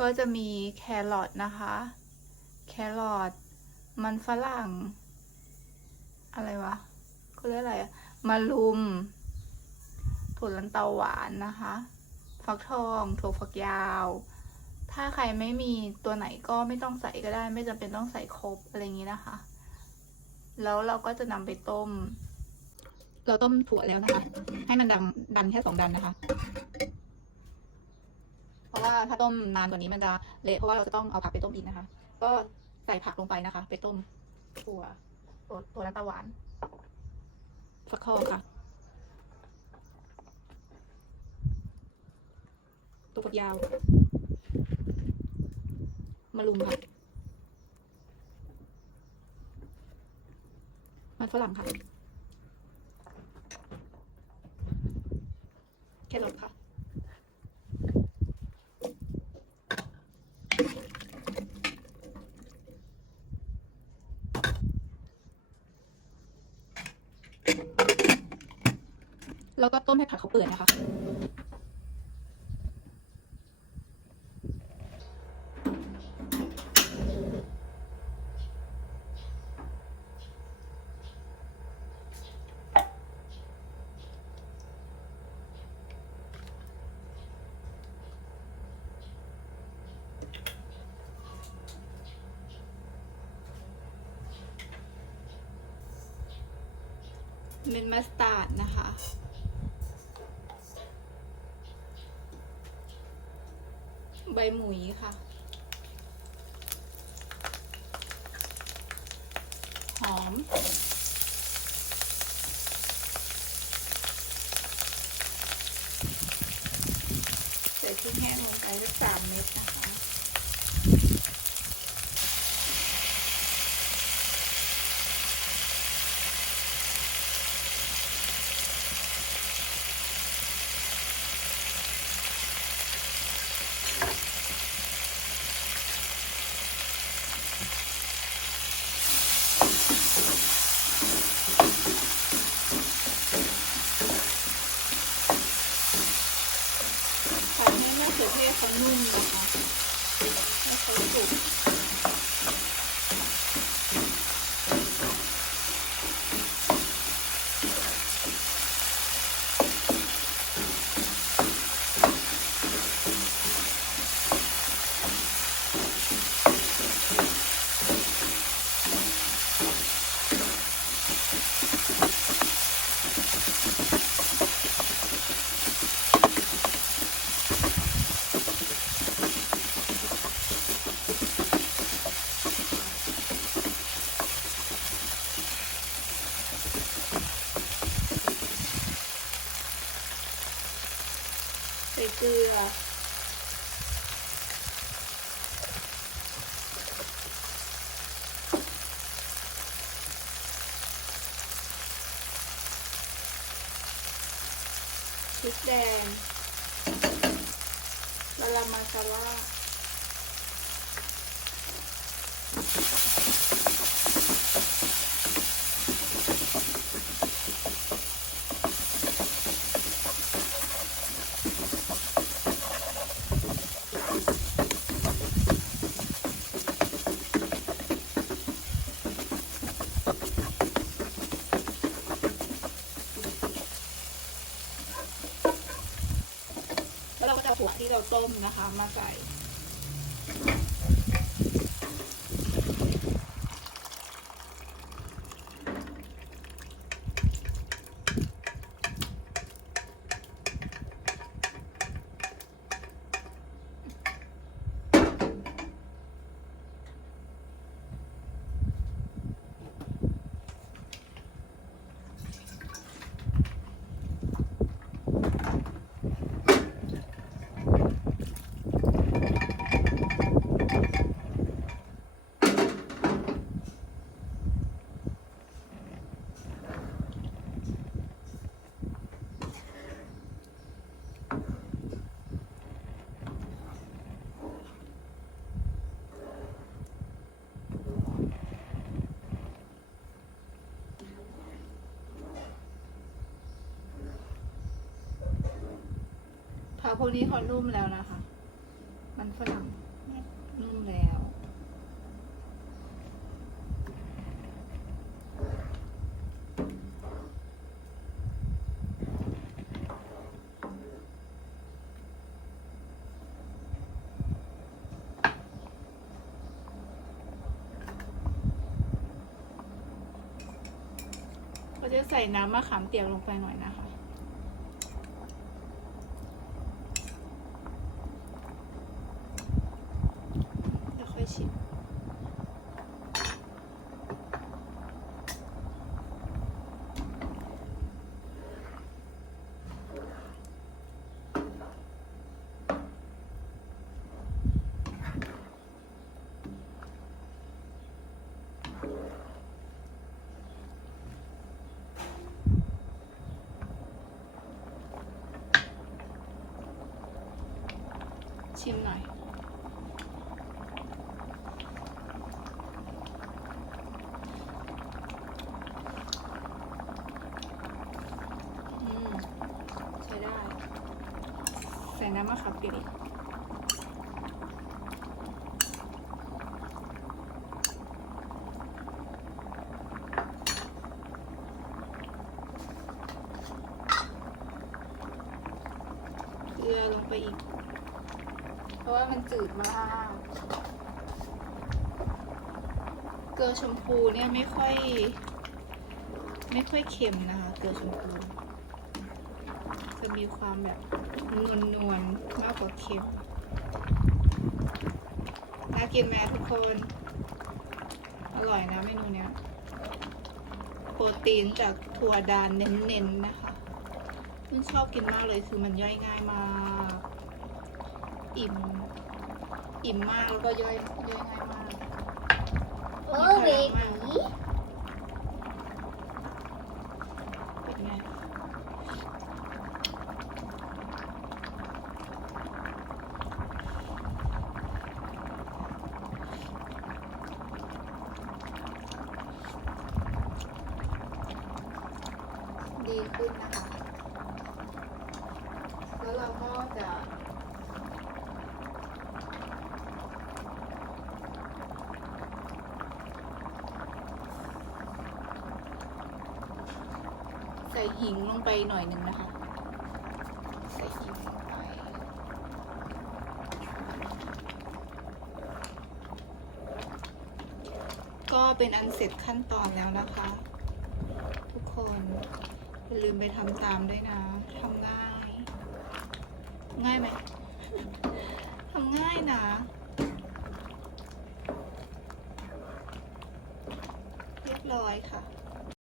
ก็จะมีแครอทนะคะ แครอทมันฝรั่ง อะไรวะก็เรียกอะไรมะรุมถั่วลันเตาหวานนะคะ ฟักทองถั่วฝักยาว ถ้าใครไม่มีตัวไหนก็ไม่ต้องใส่ก็ได้ ไม่จำเป็นต้องใส่ครบอะไรอย่างนี้นะคะ แล้วเราก็จะนำไปต้ม เราต้มถั่วแล้วนะคะ ให้มันดันดันแค่สองดันนะคะ ราะว่าถ้าต้มนานกว่านี้มันจะเละเพราะว่าเราจะต้องเอาผักไปต้มอีกนะคะ ก็ใส่ผักลงไปนะคะ ไปต้มถั่วตัวตัวน้ำตาหวานฟักทองค่ะตัวฝักยาวมะรุมค่ะ มันฝรั่งค่ะ แครอทค่ะ แล้วก็ต้มให้ผักเขาเปื่อยนะคะ เป็นมัสตาร์ดนะคะ ใบหมุยค่ะ หอม ใส่พริกแห้งลงไปสักสามเม็ดนะคะ ผัดให้มะ เขานุ่มนะคะให้เขาสุก ใส่เกลือ พริกแดงละลามาซาล่าแล้วเราก็จะเอาถั่วที่เรา ต้มนะคะ มาใส่ พวกนี้เขานุ่มแล้วนะคะ มันฝรั่งนุ่มแล้ว ก็จะใส่น้ำมะขามเปียกลงไปหน่อยนะคะ ชิมหน่อย อืม ใช้ได้ ใส่น้ำมะขามเปียกอีกเกลือลงไปอีกเพ ราะว่ามันจืดมาก เกลือชมพูเนี่ยไม่ค่อย ไม่ค่อยเค็มนะคะ เกลือชมพู จะมีความแบบนวลนวลๆมากกว่าเค็ม น่ากินไหมทุกคน อร่อยนะเมนูเนี้ย โปรตีนจากถั่วดานเน้นๆนะคะซึ่งชอบกินมากเลยคือมันย่อยง่ายมาก อิ่ม อิ่มมากแล้วก็ย่อยย่อยง่ายมากโอ้เบบีเป็นไงดีขึ้นนะคะ แล้วเราก็จะ หิงลงไปหน่อยหนึ่งนะคะ ใส่หิงลงไป ก็เป็นอันเสร็จขั้นตอนแล้วนะคะ ทุกคนอย่าลืมไปทำตามด้วยนะทำง่าย ง่ายไหมทำง่ายนะเรียบร้อยค่ะ